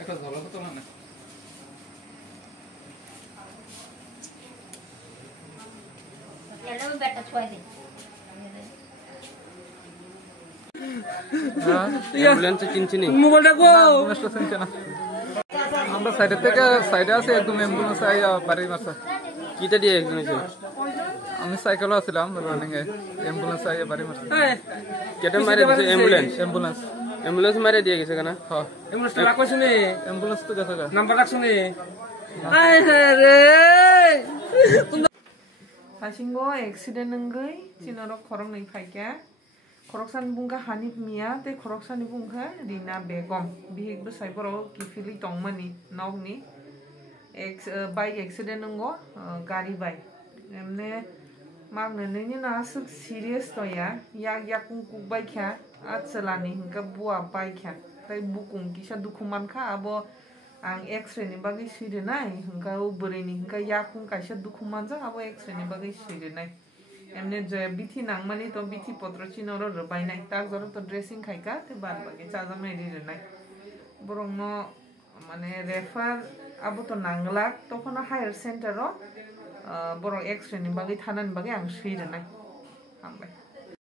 একটা ঝোলা তো মানে এটা বেটা ছয় দিন অ্যাম্বুলেন্সে চিনছি নি মোবাইলটা গো নষ্ট চিনছে না আমরা সাইডে থেকে সাইডে আছে একদম অ্যাম্বুলেন্স আইয়া বাড়ি মারছে কিটা দিয়ে একজন হয়েছে আমি সাইকেলও আছিলাম রানিং এ অ্যাম্বুলেন্স আইয়া বাড়ি মারছে কেটে মারে দিয়েছে অ্যাম্বুলেন্স অ্যাম্বুলেন্স অ্যাম্বুলেন্স মারে দিয়ে গেছে কেন হ্যাঁ অ্যাম্বুলেন্স রাখো শুনে অ্যাম্বুলেন্স তো গেছে গা নাম্বার রাখ শুনে আই রে Hasingo accident ngai chinaro khorok nei phaikya khoroksan bungka Hanif Mia te khoroksani bungka Rina Begum bihik bo saiboro kifili tongmani nogni bike accident ngo gari bai emne magne neni na suk serious to ya yakung kuk bai kya atsalani hingka bua bai kya tai bukung kisa dukuman kha abo ang X-ray ni bagi sire nai hingka ubure ni hingka yakung kaisa dukuman ja abo X-ray ni bagi sire nai emne je bithi nangmani to bithi potro chinoro robai nai tak joro to dressing khaika te bad bagi chaja mai ri nai borong no mane refer abo to nanglak tokhono higher center ro borong X-ray ni bagi thanan bagi ang sire nai hambai